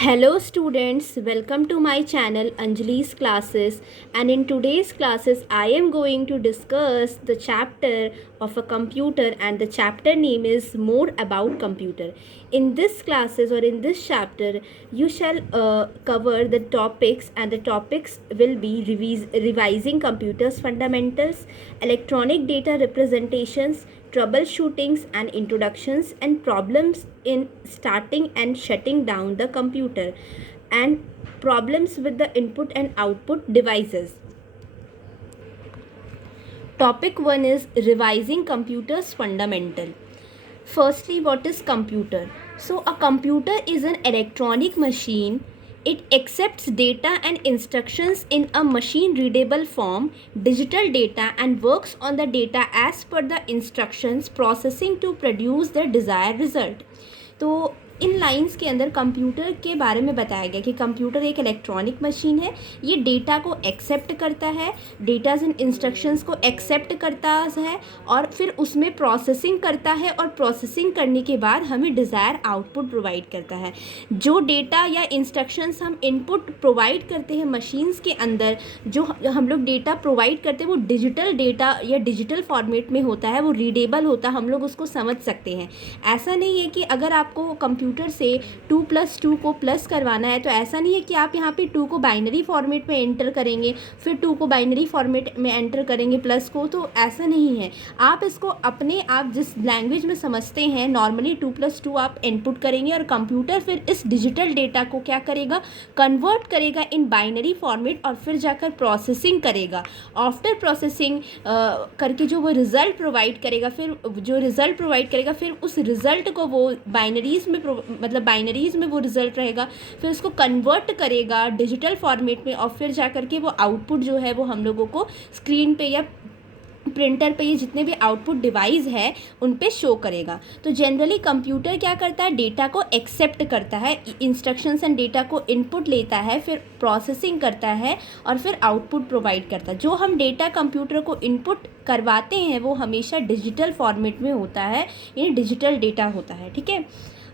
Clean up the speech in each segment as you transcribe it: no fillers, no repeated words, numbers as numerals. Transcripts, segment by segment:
Hello students, welcome to my channel Anjali's classes, and in today's classes I am going to discuss the chapter of a computer, and the chapter name is More About Computer. In this classes or in this chapter you shall cover the topics, and the topics will be revising computers fundamentals, electronic data representations, troubleshootings and introductions, and problems in starting and shutting down the computer, and problems with the input and output devices. Topic 1 is revising computers fundamental. Firstly, what is computer? So a computer is an electronic machine. It accepts data and instructions in a machine readable form, digital data, and works on the data as per the instructions, processing to produce the desired result. तो इन lines के अंदर computer के बारे में बताया गया कि computer एक इलेक्ट्रॉनिक मशीन है. ये डेटा को एक्सेप्ट करता है, डेटाज एंड इंस्ट्रक्शंस को एक्सेप्ट करता है और फिर उसमें प्रोसेसिंग करता है, और प्रोसेसिंग करने के बाद हमें डिज़ायर आउटपुट प्रोवाइड करता है. जो डेटा या इंस्ट्रक्शंस हम इनपुट प्रोवाइड करते हैं मशीन्स के अंदर, जो हम लोग डेटा प्रोवाइड करते हैं वो डिजिटल डेटा या डिजिटल फॉर्मेट में होता है, वो रीडेबल होता है, हम लोग उसको समझ सकते हैं. ऐसा नहीं है कि अगर आपको कंप्यूटर से 2+2 को प्लस करवाना है तो ऐसा नहीं है कि आप यहाँ पे 2 को बाइनरी फॉर्मेट में एंटर करेंगे, फिर 2 को बाइनरी फॉर्मेट में एंटर करेंगे प्लस को, तो ऐसा नहीं है. आप इसको अपने आप जिस लैंग्वेज में समझते हैं नॉर्मली 2+2 आप इनपुट करेंगे, और कंप्यूटर फिर इस डिजिटल डेटा को क्या करेगा, कन्वर्ट करेगा इन बाइनरी फॉर्मेट, और फिर जाकर प्रोसेसिंग करेगा. आफ्टर प्रोसेसिंग करके जो वो रिज़ल्ट प्रोवाइड करेगा, फिर उस रिज़ल्ट को वो बाइनरीज में वो रिज़ल्ट रहेगा, फिर उसको कन्वर्ट करेगा डिजिटल फॉर्मेट में, और फिर जाकर के वो आउटपुट जो है वो हम लोगों को स्क्रीन पे या प्रिंटर पे, ये जितने भी आउटपुट डिवाइस है उन पे शो करेगा. तो जनरली कंप्यूटर क्या करता है, डेटा को एक्सेप्ट करता है, इंस्ट्रक्शंस एंड डेटा को इनपुट लेता है, फिर प्रोसेसिंग करता है और फिर आउटपुट प्रोवाइड करता है. जो हम डेटा कंप्यूटर को इनपुट करवाते हैं वो हमेशा डिजिटल फॉर्मेट में होता है, ये डिजिटल डेटा होता है. ठीक है,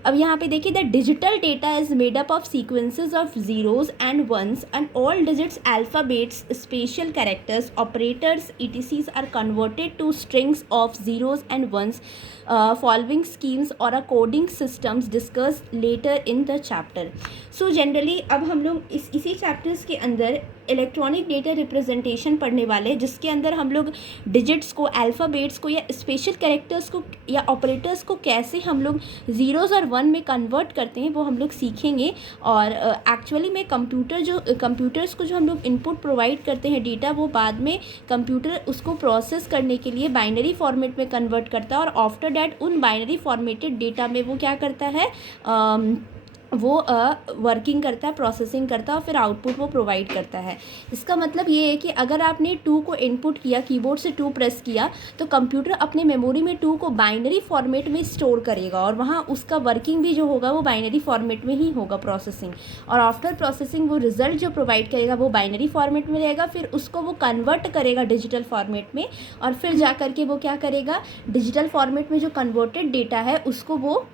अब यहाँ पे देखिए, the digital data is made up of sequences of zeros and ones, and all digits, alphabets, special characters, operators, ETCs are converted to strings of zeros and ones, following schemes और a coding systems discuss later in the chapter. So generally अब हम लोग इसी chapters के अंदर electronic data representation पढ़ने वाले हैं, जिसके अंदर हम लोग डिजिट्स को, अल्फ़ाबेट्स को या स्पेशल कैरेक्टर्स को या ऑपरेटर्स को कैसे हम लोग ज़ीरोज़ और 1 में कन्वर्ट करते हैं वो हम लोग सीखेंगे. और एक्चुअली में कंप्यूटर्स को जो हम लोग इनपुट प्रोवाइड करते हैं डेटा, वो बाद में कंप्यूटर उसको प्रोसेस करने के लिए बाइनरी फॉर्मेट में कन्वर्ट करता है, और आफ्टर डैट उन बाइनरी फॉर्मेटेड डेटा में वो क्या करता है, वो वर्किंग करता है, प्रोसेसिंग करता है, और फिर आउटपुट वो प्रोवाइड करता है. इसका मतलब ये है कि अगर आपने 2 को इनपुट किया, कीबोर्ड से 2 प्रेस किया, तो कंप्यूटर अपने मेमोरी में 2 को बाइनरी फॉर्मेट में स्टोर करेगा, और वहाँ उसका वर्किंग भी जो होगा वो बाइनरी फॉर्मेट में ही होगा, प्रोसेसिंग. और आफ्टर प्रोसेसिंग वो रिज़ल्ट जो प्रोवाइड करेगा वो बाइनरी फॉर्मेट में रहेगा, फिर उसको वो कन्वर्ट करेगा डिजिटल फॉर्मेट में, और फिर जा कर के वो क्या करेगा, डिजिटल फॉर्मेट में जो कन्वर्टेड डेटा है उसको वो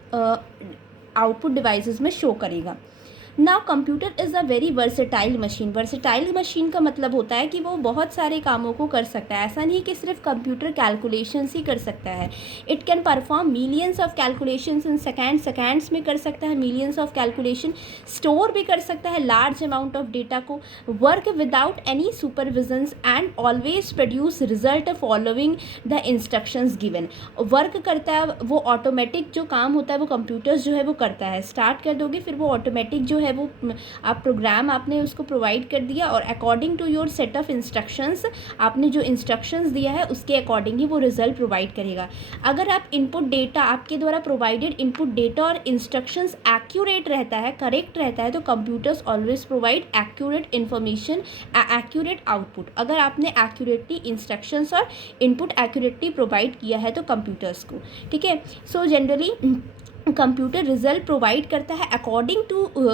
आउटपुट डिवाइसेस में शो करेगा. Now computer is a very versatile machine. Versatile machine का मतलब होता है कि वो बहुत सारे कामों को कर सकता है. ऐसा नहीं कि सिर्फ कंप्यूटर कैलकुलेशंस ही कर सकता है. It can perform millions of calculations in seconds में कर सकता है, मिलियंस ऑफ कैलकुलेशन, स्टोर भी कर सकता है लार्ज अमाउंट ऑफ डेटा को, work without any supervisions and always produce result following the instructions given. Work करता है वो, ऑटोमेटिक जो काम होता है वो कंप्यूटर्स जो है वो करता है. स्टार्ट कर दोगे फिर वो ऑटोमेटिक जो है वो आप प्रोग्राम आपने उसको प्रोवाइड कर दिया, और according to your set of instructions, आपने जो इंस्ट्रक्शंस दिया है उसके अकॉर्डिंग ही वो रिजल्ट प्रोवाइड करेगा. अगर आप इनपुट डेटा, आपके द्वारा प्रोवाइडेड इनपुट डेटा और इंस्ट्रक्शंस एक्यूरेट रहता है, करेक्ट रहता है, तो computers always provide accurate information, accurate output. अगर आपने एक्यूरेटली इंस्ट्रक्शंस और इनपुट एक्यूरेटली प्रोवाइड किया है तो कंप्यूटर्स को. ठीक है, so generally computer result provide करता है according to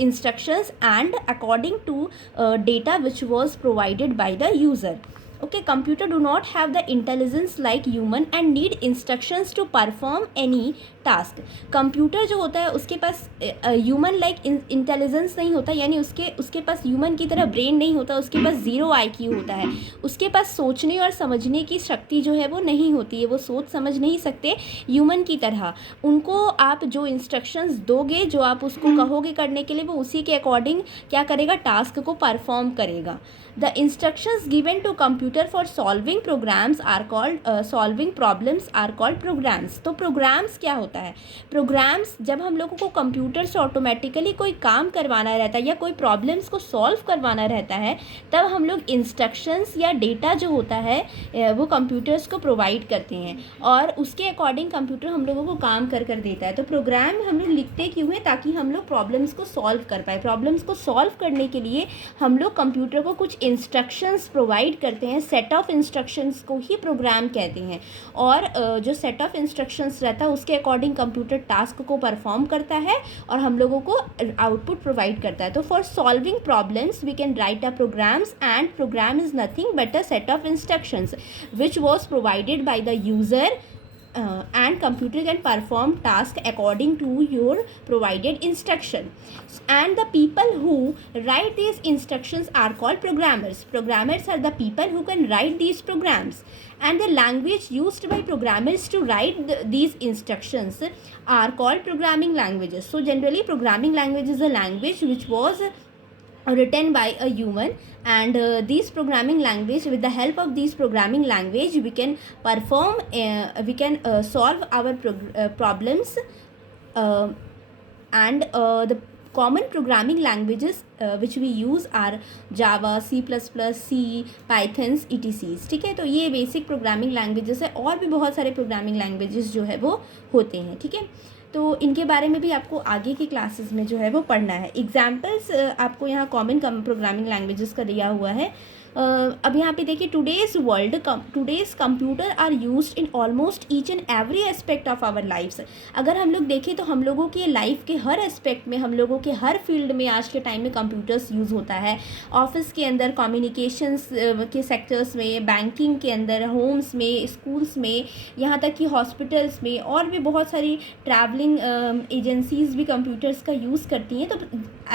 instructions and according to data which was provided by the user. Okay, computer do not have the intelligence like human and need instructions to perform any task. Computer जो होता है उसके पास human like intelligence नहीं होता, यानी उसके पास human की तरह ब्रेन नहीं होता, उसके पास ज़ीरो IQ होता है, उसके पास सोचने और समझने की शक्ति जो है वो नहीं होती है, वो सोच समझ नहीं सकते ह्यूमन की तरह. उनको आप जो इंस्ट्रक्शंस दोगे, जो आप उसको कहोगे करने के लिए, वो उसी के अकॉर्डिंग क्या करेगा, टास्क को परफॉर्म करेगा. The instructions given to computer for solving programs are called solving problems are called programs. तो प्रोग्राम्स क्या होता है? प्रोग्राम्स जब हम लोगों को कंप्यूटर से ऑटोमेटिकली कोई काम करवाना रहता है या कोई प्रॉब्लम्स को सॉल्व करवाना रहता है, तब हम लोग इंस्ट्रक्शंस या डेटा जो होता है वो कंप्यूटर्स को प्रोवाइड करते हैं और उसके अकॉर्डिंग कंप्यूटर हम लोगों को काम कर देता है. तो प्रोग्राम हम लोग लिखते क्यों हैं? ताकि हम लोग प्रॉब्लम्स को सॉल्व कर पाए. प्रॉब्लम्स को सॉल्व करने के लिए हम लोग कंप्यूटर को कुछ इंस्ट्रक्शंस प्रोवाइड करते हैं. सेट ऑफ इंस्ट्रक्शंस को ही प्रोग्राम कहते हैं और जो सेट ऑफ इंस्ट्रक्शंस रहता है उसके अकॉर्डिंग कंप्यूटर टास्क को परफॉर्म करता है और हम लोगों को आउटपुट प्रोवाइड करता है. तो for solving problems we can write a programs and program is nothing but a set of instructions which was provided by the user and computer can perform task according to your provided instruction. And the people who write these instructions are called programmers. Programmers are the people who can write these programs, and the language used by programmers to write these instructions are called programming languages. So generally programming language is a language which was written by a human, and these programming language, with the help of these programming language we can perform we can solve our problems, and the common programming languages which we use are Java, C++, C, Pythons, etc. ठीक है, तो ये basic programming languages है और भी बहुत सारे programming languages जो है वो होते हैं. ठीक है, तो इनके बारे में भी आपको आगे की क्लासेस में जो है वो पढ़ना है. एग्जाम्पल्स आपको यहाँ कॉमन प्रोग्रामिंग लैंग्वेजेस का दिया हुआ है. अब यहाँ पे देखिए, today's computer are used in almost each and every aspect of our lifes. अगर हम लोग देखें तो हम लोगों के लाइफ के हर एस्पेक्ट में, हम लोगों के हर फील्ड में आज के टाइम में कंप्यूटर्स यूज़ होता है. ऑफिस के अंदर, कम्युनिकेशंस के सेक्टर्स में, बैंकिंग के अंदर, होम्स में, स्कूल्स में, यहाँ तक कि हॉस्पिटल्स में, और भी बहुत सारी ट्रैवलिंग एजेंसीज़ भी कंप्यूटर्स का यूज़ करती हैं. तो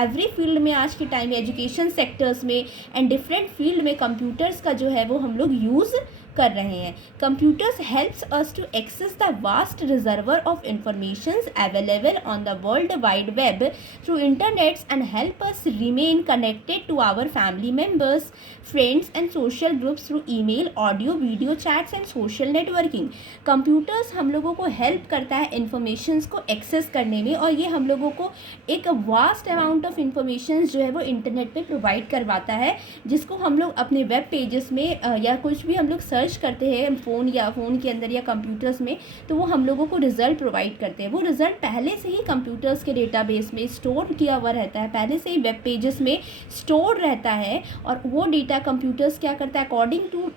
एवरी फील्ड में आज के टाइम में, एजुकेशन सेक्टर्स में एंड डिफरेंट फील्ड में कंप्यूटर्स का जो है वो हम लोग यूज़ कर रहे हैं. Computers helps us to access the vast reservoir of informations available on the world wide web through internets and help us remain connected to our family members, friends and social groups through email, audio, video chats and social networking. Computers हम लोगों को help करता है informations को access करने में, और ये हम लोगों को एक वास्ट अमाउंट ऑफ इंफॉर्मेशंस जो है वो इंटरनेट पे प्रोवाइड करवाता है, जिसको हम लोग अपने वेब पेजेस में या कुछ भी हम लोग सर्च करते हैं फ़ोन के अंदर या कंप्यूटर्स में, तो वो हम लोगों को रिज़ल्ट प्रोवाइड करते हैं. वो रिज़ल्ट पहले से ही कंप्यूटर्स के डेटाबेस में स्टोर किया हुआ रहता है, पहले से ही वेब पेजेस में स्टोर रहता है, और वो डेटा कंप्यूटर्स क्या करता है, अकॉर्डिंग टू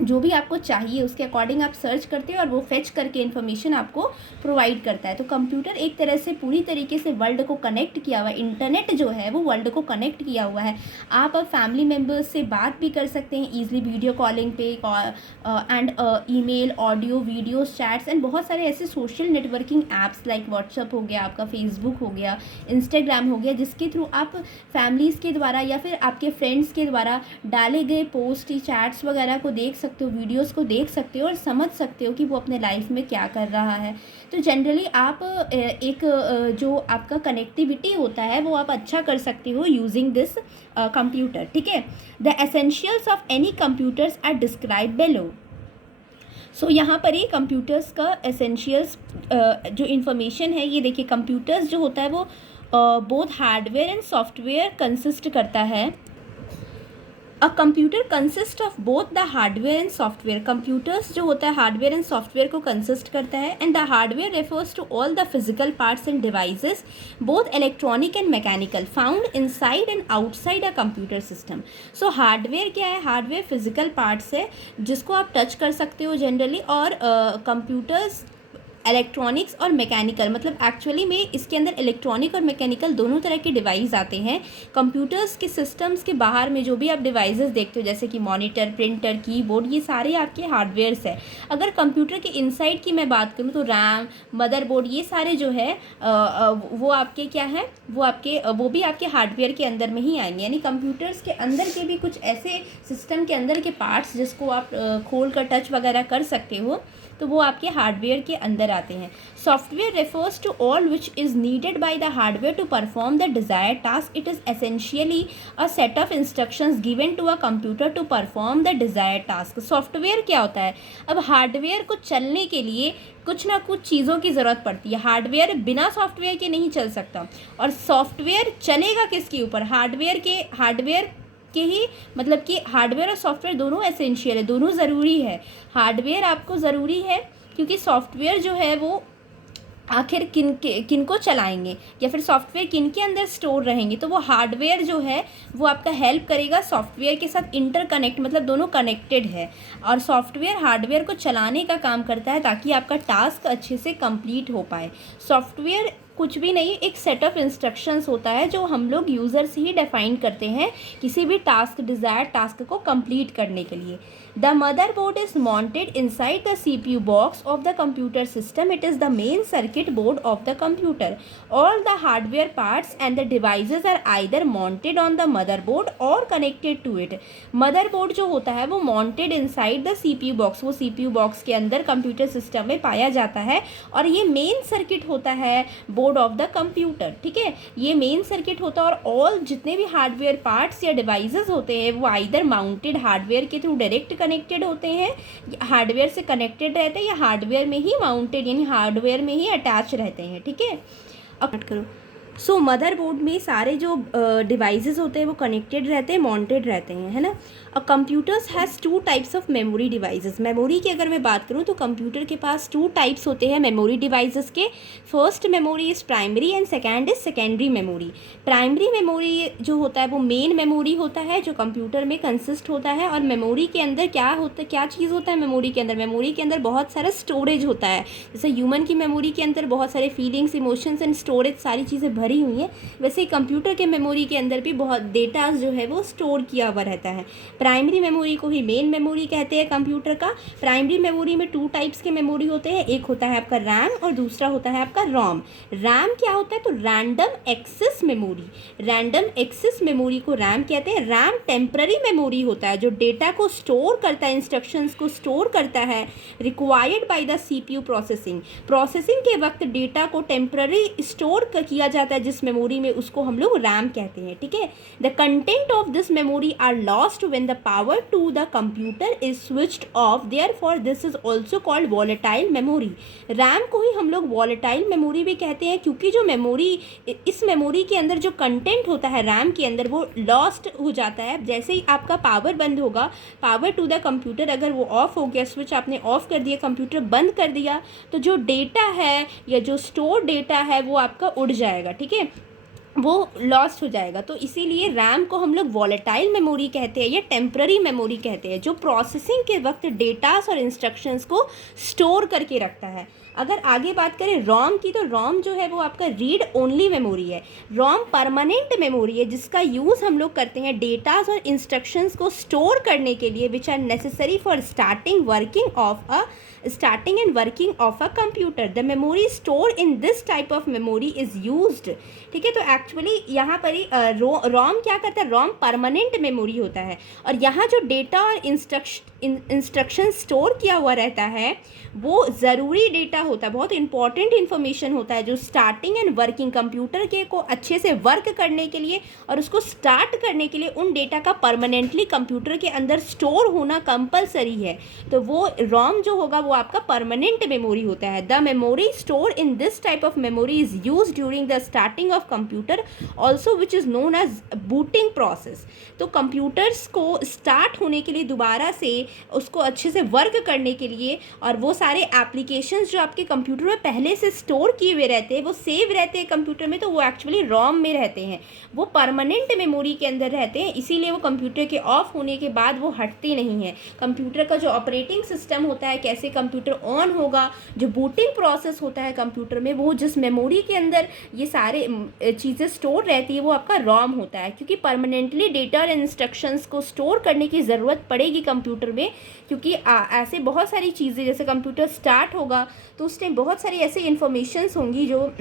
जो भी आपको चाहिए उसके अकॉर्डिंग आप सर्च करते हैं और वो फेच करके इन्फॉर्मेशन आपको प्रोवाइड करता है. तो कंप्यूटर एक तरह से पूरी तरीके से वर्ल्ड को कनेक्ट किया हुआ है. इंटरनेट जो है वो वर्ल्ड को कनेक्ट किया हुआ है. आप अब फैमिली मेम्बर्स से बात भी कर सकते हैं ईजिली वीडियो कॉलिंग पे, and email, audio, video chats and बहुत सारे ऐसे social networking apps like WhatsApp हो गया, आपका फेसबुक हो गया, इंस्टाग्राम हो गया, जिसके थ्रू आप फैमिलीज़ के द्वारा या फिर आपके फ्रेंड्स के द्वारा डाले गए पोस्ट, चैट्स वगैरह को देख सकते हो, वीडियोस को देख सकते हो और समझ सकते हो कि वो अपने लाइफ में क्या कर रहा है. तो जनरली आप एक जो आपका कनेक्टिविटी होता है वो आप अच्छा कर सकते हो यूजिंग दिस कंप्यूटर. ठीक है, the essentials of any computers are describe below. So यहाँ पर ही कंप्यूटर्स का एसेंशियल्स जो इन्फॉर्मेशन है, ये देखिए, कंप्यूटर्स जो होता है वो both hardware and software consist करता है. A computer consist of both the hardware and software. Computers जो होता है हार्डवेयर एंड सॉफ्टवेयर को कंसिस्ट करता है, and the hardware refers to all the physical parts and devices both electronic and mechanical found inside and outside a computer system. So hardware क्या है? Hardware physical parts है जिसको आप touch कर सकते हो जनरली, और कंप्यूटर्स इलेक्ट्रॉनिक्स और मैकेनिकल, मतलब एक्चुअली में इसके अंदर इलेक्ट्रॉनिक और मैकेनिकल दोनों तरह के डिवाइस आते हैं। कंप्यूटर्स के सिस्टम्स के बाहर में जो भी आप डिवाइसेस देखते हो जैसे कि मॉनिटर, प्रिंटर, कीबोर्ड, ये सारे आपके हार्डवेयर्स हैं। अगर कंप्यूटर के इनसाइड की मैं बात करूँ तो रैम, मदरबोर्ड, ये सारे जो है वो आपके क्या है, वो भी आपके हार्डवेयर के अंदर में ही आएंगे। यानी कंप्यूटर्स के अंदर के भी कुछ ऐसे सिस्टम के अंदर के पार्ट्स जिसको आप खोल कर टच वगैरह कर सकते हो, तो वो आपके हार्डवेयर के अंदर आते हैं। Software refers to all which is needed by the hardware to perform the desired task. It is essentially a set of instructions given to a computer to perform the desired task. Software क्या होता है? अब hardware को चलने के लिए कुछ ना कुछ चीज़ों की ज़रूरत पड़ती है। हार्डवेयर बिना सॉफ्टवेयर के नहीं चल सकता। और सॉफ्टवेयर चलेगा किसके ऊपर? हार्डवेयर के ही, मतलब कि हार्डवेयर और सॉफ्टवेयर दोनों एसेंशियल है, दोनों ज़रूरी है। हार्डवेयर आपको ज़रूरी है क्योंकि सॉफ्टवेयर जो है वो आखिर किन को चलाएंगे या फिर सॉफ्टवेयर किन के अंदर स्टोर रहेंगे, तो वो हार्डवेयर जो है वो आपका हेल्प करेगा सॉफ्टवेयर के साथ इंटरकनेक्ट, मतलब दोनों कनेक्टेड है। और सॉफ्टवेयर हार्डवेयर को चलाने का काम करता है ताकि आपका टास्क अच्छे से कंप्लीट हो पाए। सॉफ्टवेयर कुछ भी नहीं, एक सेट ऑफ इंस्ट्रक्शंस होता है जो हम लोग यूज़र्स ही डिफाइन करते हैं किसी भी डिज़ायर्ड टास्क को कंप्लीट करने के लिए। The motherboard is mounted inside the CPU box of the computer system. It is the main circuit board of the computer. All the hardware parts and the devices are either mounted on the motherboard और connected to it. Motherboard जो होता है वो mounted inside the CPU box, वो CPU box के अंदर computer system में पाया जाता है और ये मेन सर्किट होता है बोर्ड ऑफ द कंप्यूटर। ठीक है, ये मेन सर्किट होता है और ऑल जितने भी हार्डवेयर पार्ट्स या डिवाइसेस होते हैं वो आइदर माउंटेड हार्डवेयर के थ्रू डायरेक्ट कनेक्टेड होते हैं, हार्डवेयर से कनेक्टेड रहते हैं, या हार्डवेयर में ही माउंटेड यानी हार्डवेयर में ही अटैच रहते हैं। ठीक है, अब करो। सो मदरबोर्ड में सारे जो डिवाइसेस होते हैं वो कनेक्टेड रहते हैं, माउंटेड रहते हैं, है ना। A computers has two types of memory devices. Memory की अगर मैं बात करूँ तो कंप्यूटर के पास टू टाइप्स होते हैं मेमोरी डिवाइसेस के। First memory is primary and second is secondary memory. Primary memory जो होता है वो मेन मेमोरी होता है जो कंप्यूटर में कंसिस्ट होता है। और मेमोरी के अंदर क्या चीज़ होता है? मेमोरी के अंदर बहुत सारा स्टोरेज होता है। जैसे ह्यूमन की मेमोरी के अंदर बहुत सारे फीलिंग्स, इमोशंस एंड स्टोरेज सारी चीज़ें भरी हुई हैं, वैसे ही कंप्यूटर के मेमोरी के अंदर भी बहुत डेटा जो है वो स्टोर किया हुआ रहता है। प्राइमरी मेमोरी को ही मेन मेमोरी कहते हैं कंप्यूटर का। प्राइमरी मेमोरी में टू टाइप्स के मेमोरी होते हैं, एक होता है आपका रैम और दूसरा होता है आपका रोम। रैम क्या होता है? तो random access memory. Random access memory को रैम कहते हैं। रैम टेम्पररी मेमोरी होता है जो डेटा को स्टोर करता है, इंस्ट्रक्शंस को स्टोर करता है, required by the CPU processing के वक्त डेटा को टेम्पररी स्टोर किया जाता है जिस मेमोरी में, उसको हम लोग रैम कहते हैं। ठीक है, the content of this memory are lost when the power to the computer is switched off, therefore this is also called volatile memory. RAM को ही हम लोग वॉलेटाइल मेमोरी भी कहते हैं क्योंकि जो मेमोरी, इस मेमोरी के अंदर जो कंटेंट होता है रैम के अंदर वो लॉस्ट हो जाता है। जैसे ही आपका पावर बंद होगा, पावर टू द कंप्यूटर अगर वो ऑफ हो गया, स्विच आपने ऑफ कर दिया, कंप्यूटर बंद कर दिया, तो जो डेटा है या जो स्टोर डेटा है वो आपका उड़ जाएगा। ठीक है, वो लॉस्ट हो जाएगा। तो इसीलिए रैम को हम लोग वॉलेटाइल मेमोरी कहते हैं या टेम्पररी मेमोरी कहते हैं, जो प्रोसेसिंग के वक्त डेटास और इंस्ट्रक्शंस को स्टोर करके रखता है। अगर आगे बात करें रोम की, तो रोम जो है वो आपका रीड ओनली मेमोरी है। रोम परमानेंट मेमोरी है जिसका यूज़ हम लोग करते हैं डेटास और इंस्ट्रक्शंस को स्टोर करने के लिए, which are necessary for starting and working of a computer. The memory stored in this type of memory is used. ठीक है, तो एक्चुअली यहाँ पर ही रोम क्या करता है? रोम परमानेंट मेमोरी होता है और यहाँ जो डेटा और इंस्ट्रक्शन स्टोर किया हुआ रहता है वो ज़रूरी डेटा होता है, बहुत इंपॉर्टेंट इन्फॉर्मेशन होता है जो स्टार्टिंग एंड वर्किंग कंप्यूटर के को अच्छे से वर्क करने के लिए और उसको स्टार्ट करने के लिए उन डेटा का परमानेंटली कंप्यूटर के अंदर स्टोर होना कंपलसरी है। तो वो रोम जो होगा वो आपका परमानेंट मेमोरी होता है। The memory store in this type of memory is use during the starting of computer also which is known as booting process. तो कंप्यूटर्स को स्टार्ट होने के लिए, दोबारा से उसको अच्छे से वर्क करने के लिए और वो सारे एप्लीकेशंस जो आपके कंप्यूटर में पहले से स्टोर किए हुए रहते हैं, वो सेव रहते हैं कंप्यूटर में, तो वो एक्चुअली रोम में रहते हैं, वो परमानेंट मेमोरी के अंदर रहते हैं, इसीलिए वो कंप्यूटर के ऑफ होने के बाद वो हटती नहीं है। कंप्यूटर का जो ऑपरेटिंग सिस्टम होता है, कैसे कंप्यूटर ऑन होगा, जो बूटिंग प्रोसेस होता है कंप्यूटर में, वो जिस मेमोरी के अंदर ये सारे चीज़ें स्टोर रहती है वो आपका रोम होता है, क्योंकि परमानेंटली डेटा और इंस्ट्रक्शंस को स्टोर करने की ज़रूरत पड़ेगी कंप्यूटर में, क्योंकि ऐसे बहुत सारी चीज़ें, जैसे कंप्यूटर स्टार्ट होगा तो उस टाइम बहुत सारी ऐसी इन्फॉर्मेशंस होंगी जो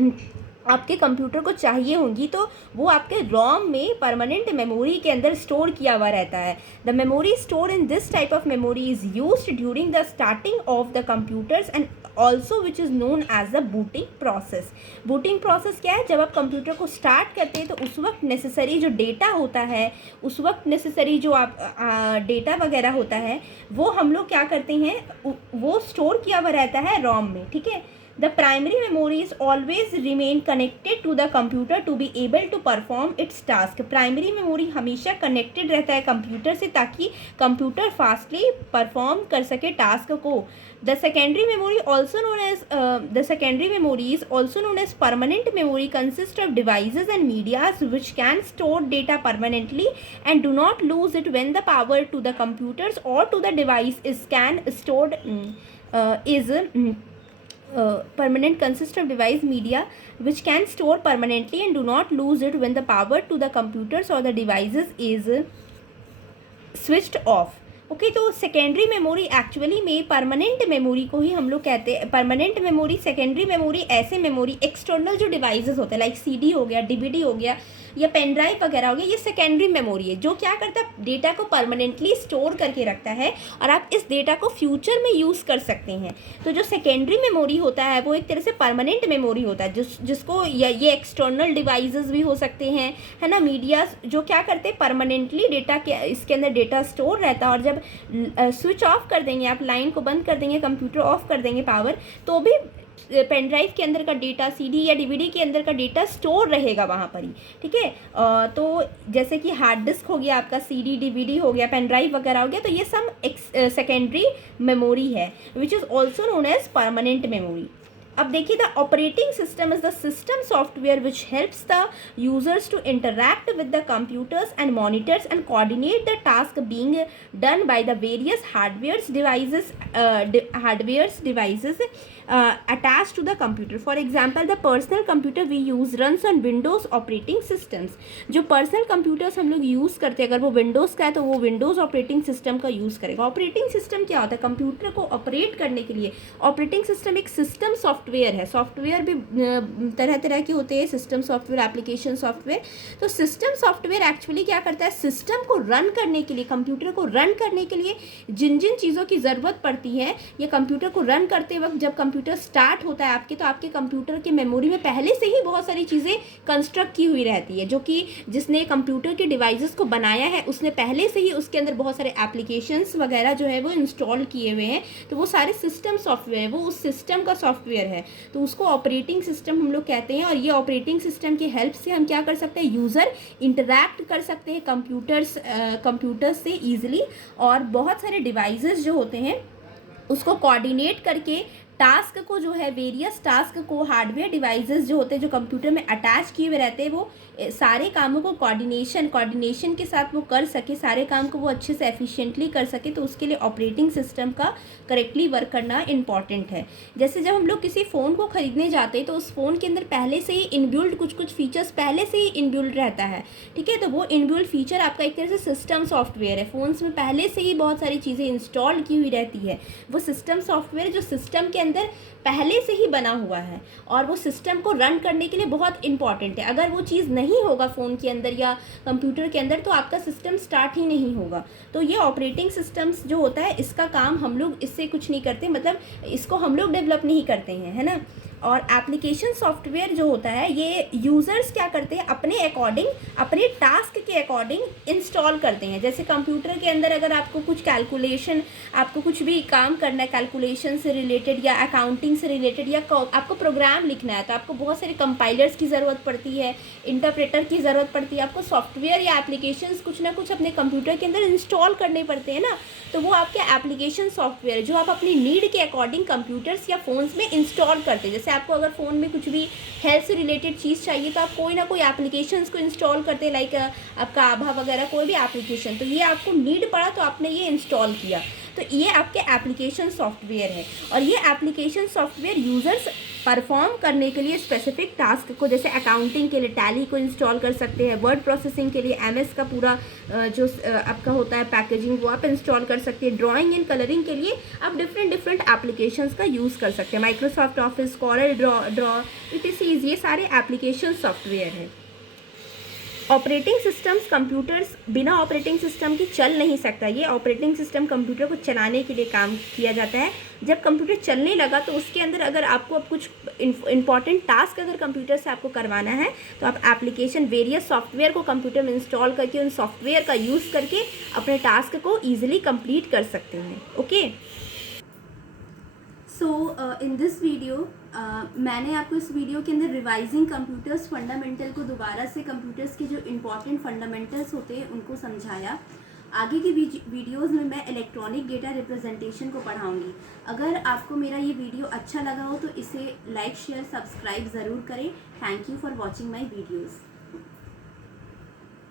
आपके कंप्यूटर को चाहिए होंगी, तो वो आपके रोम में परमानेंट मेमोरी के अंदर स्टोर किया हुआ रहता है। The memory store in this type of memory is used during the starting of the computers and also which is known as the booting process. Booting process क्या है? जब आप कंप्यूटर को स्टार्ट करते हैं तो उस वक्त नेसेसरी जो डेटा होता है, उस वक्त नेसेसरी जो आप डेटा वगैरह होता है, वो हम लोग क्या करते हैं, वो स्टोर किया हुआ रहता है रोम में, ठीक है। The primary memory is always remain connected to the computer to be able to perform its task. Primary memory हमेशा connected रहता है कंप्यूटर से ताकि कंप्यूटर फास्टली परफॉर्म कर सके टास्क को। The secondary memory is also known as permanent memory consists of devices and medias which can store data permanently and do not lose it when the power to the computers or to the device permanent consists of device media which can store permanently and do not lose it when the power to the computers or the devices is switched off. Okay, तो secondary memory actually में permanent memory को ही हम लोग कहते हैं permanent memory. Secondary memory ऐसे memory external जो डिवाइसेस होते हैं लाइक सीडी हो गया, डीवीडी हो गया या पेन ड्राइव वगैरह हो गया, ये सेकेंडरी मेमोरी है जो क्या करता है, डेटा को परमानेंटली स्टोर करके रखता है और आप इस डेटा को फ्यूचर में यूज़ कर सकते हैं। तो जो सेकेंडरी मेमोरी होता है वो एक तरह से परमानेंट मेमोरी होता है जिसको ये एक्सटर्नल डिवाइसेस भी हो सकते हैं, है ना, मीडिया जो क्या करते हैं परमानेंटली डेटा के इसके अंदर डेटा स्टोर रहता है। और जब स्विच ऑफ कर देंगे, आप लाइन को बंद कर देंगे, कंप्यूटर ऑफ कर देंगे पावर, तो भी पेन ड्राइव के अंदर का डेटा, सीडी या डीवीडी के अंदर का डेटा स्टोर रहेगा वहाँ पर ही, ठीक है। तो जैसे कि हार्ड डिस्क हो गया आपका, सीडी डीवीडी हो गया, पेन ड्राइव वगैरह हो गया, तो ये सब सेकेंडरी मेमोरी है which is also known as permanent memory. अब देखिए, the operating system is the system software which helps the users to interact with the computers and monitors and coordinate the task being done by the various hardwares devices attached to the computer. For example, the personal computer we use runs on Windows operating systems. जो personal computers हम लोग use करते हैं, अगर वो Windows का है तो वो विंडोज़ ऑपरेटिंग सिस्टम का यूज़ करेगा। ऑपरेटिंग सिस्टम क्या होता है? कंप्यूटर को ऑपरेट करने के लिए ऑपरेटिंग सिस्टम एक सिस्टम सॉफ्टवेयर है। सॉफ्टवेयर भी तरह तरह के होते हैं, सिस्टम सॉफ्टवेयर, एप्लीकेशन सॉफ्टवेयर। तो सिस्टम सॉफ्टवेयर एक्चुअली क्या करता है, सिस्टम को रन करने के लिए, कंप्यूटर को रन करने के लिए जिन जिन चीज़ों की ज़रूरत पड़ती है, ये कंप्यूटर को रन करते वक्त जब कंप्यूटर स्टार्ट होता है आपके, तो आपके कंप्यूटर के मेमोरी में पहले से ही बहुत सारी चीज़ें कंस्ट्रक्ट की हुई रहती है, जो कि जिसने कंप्यूटर के डिवाइसेस को बनाया है उसने पहले से ही उसके अंदर बहुत सारे एप्लीकेशंस वगैरह जो है वो इंस्टॉल किए हुए हैं। तो वो सारे सिस्टम सॉफ्टवेयर है, वो उस सिस्टम का सॉफ्टवेयर है, तो उसको ऑपरेटिंग सिस्टम हम लोग कहते हैं। और ये ऑपरेटिंग सिस्टम की हेल्प से हम क्या कर सकते हैं, यूज़र इंटरैक्ट कर सकते हैं कंप्यूटर्स से ईजिली, और बहुत सारे डिवाइसेस जो होते हैं उसको कोऑर्डिनेट करके टास्क को जो है, वेरियस टास्क को हार्डवेयर डिवाइसेस जो होते हैं जो कंप्यूटर में अटैच किए हुए रहते हैं, वो सारे कामों को कोऑर्डिनेशन के साथ वो कर सके, सारे काम को वो अच्छे से एफिशिएंटली कर सके। तो उसके लिए ऑपरेटिंग सिस्टम का करेक्टली वर्क करना इम्पॉर्टेंट है। जैसे जब हम लोग किसी फ़ोन को ख़रीदने जाते हैं तो उस फ़ोन के अंदर पहले से ही इनबिल्ट कुछ फीचर्स पहले से ही इनबिल्ट रहता है, ठीक है। तो वो इनबिल्ट फीचर आपका एक तरह से सिस्टम सॉफ्टवेयर है। फ़ोन्स में पहले से ही बहुत सारी चीज़ें इंस्टॉल की हुई रहती है, वो सिस्टम सॉफ्टवेयर जो सिस्टम के अंदर पहले से ही बना हुआ है और वो सिस्टम को रन करने के लिए बहुत इंपॉर्टेंट है। अगर वो चीज़ नहीं होगा फ़ोन के अंदर या कंप्यूटर के अंदर तो आपका सिस्टम स्टार्ट ही नहीं होगा। तो ये ऑपरेटिंग सिस्टम्स जो होता है इसका काम हम लोग इससे कुछ नहीं करते, मतलब इसको हम लोग डेवलप नहीं करते हैं, है ना। और एप्लीकेशन सॉफ्टवेयर जो होता है ये यूज़र्स क्या करते हैं, अपने अकॉर्डिंग, अपने टास्क के अकॉर्डिंग इंस्टॉल करते हैं। जैसे कंप्यूटर के अंदर अगर आपको कुछ कैलकुलेशन, आपको कुछ भी काम करना है कैलकुलेशन से रिलेटेड या अकाउंटिंग से रिलेटेड, या आपको प्रोग्राम लिखना है, तो आपको बहुत सारे कंपाइलर्स की ज़रूरत पड़ती है, इंटरप्रेटर की ज़रूरत पड़ती है, आपको सॉफ्टवेयर या एप्लीकेशंस कुछ ना कुछ अपने कंप्यूटर के अंदर इंस्टॉल करने पड़ते हैं ना। तो वो आपके एप्लीकेशन सॉफ्टवेयर जो आप अपनी नीड के अकॉर्डिंग कंप्यूटर्स या फ़ोन्स में इंस्टॉल करते हैं। जैसे आपको अगर फ़ोन में कुछ भी हेल्थ से रिलेटेड चीज़ चाहिए तो आप कोई ना कोई एप्लीकेशंस को इंस्टॉल करते हैं, लाइक आपका आभा वगैरह कोई भी एप्लीकेशन, तो ये आपको नीड पड़ा तो आपने ये इंस्टॉल किया, तो ये आपके एप्लीकेशन सॉफ्टवेयर है। और ये एप्लीकेशन सॉफ्टवेयर यूज़र्स परफॉर्म करने के लिए स्पेसिफिक टास्क को, जैसे अकाउंटिंग के लिए टैली को इंस्टॉल कर सकते हैं, वर्ड प्रोसेसिंग के लिए MS का पूरा जो आपका होता है पैकेजिंग वो आप इंस्टॉल कर सकते हैं, ड्राइंग एंड कलरिंग के लिए आप डिफरेंट एप्लीकेशंस का यूज़ कर सकते हैं, माइक्रोसॉफ्ट ऑफिस, कॉरल ड्रॉ इटीसीज, ये सारे एप्लीकेशन सॉफ्टवेयर हैं। ऑपरेटिंग सिस्टम्स, कंप्यूटर्स बिना ऑपरेटिंग सिस्टम के चल नहीं सकता। ये ऑपरेटिंग सिस्टम कंप्यूटर को चलाने के लिए काम किया जाता है। जब कंप्यूटर चलने लगा तो उसके अंदर अगर आपको अब कुछ इंपॉर्टेंट टास्क अगर कंप्यूटर से आपको करवाना है तो आप एप्लीकेशन वेरियस सॉफ्टवेयर को कंप्यूटर में इंस्टॉल करके उन सॉफ्टवेयर का यूज़ करके अपने टास्क को ईजिली कंप्लीट कर सकते हैं। Okay, so in this video मैंने आपको इस वीडियो के अंदर रिवाइजिंग कंप्यूटर्स फंडामेंटल को दोबारा से कंप्यूटर्स के जो इम्पॉर्टेंट फंडामेंटल्स होते हैं उनको समझाया। आगे की वीडियोस में मैं इलेक्ट्रॉनिक डेटा रिप्रेजेंटेशन को पढ़ाऊंगी। अगर आपको मेरा ये वीडियो अच्छा लगा हो तो इसे लाइक, शेयर, सब्सक्राइब ज़रूर करें। Thank you for watching my videos.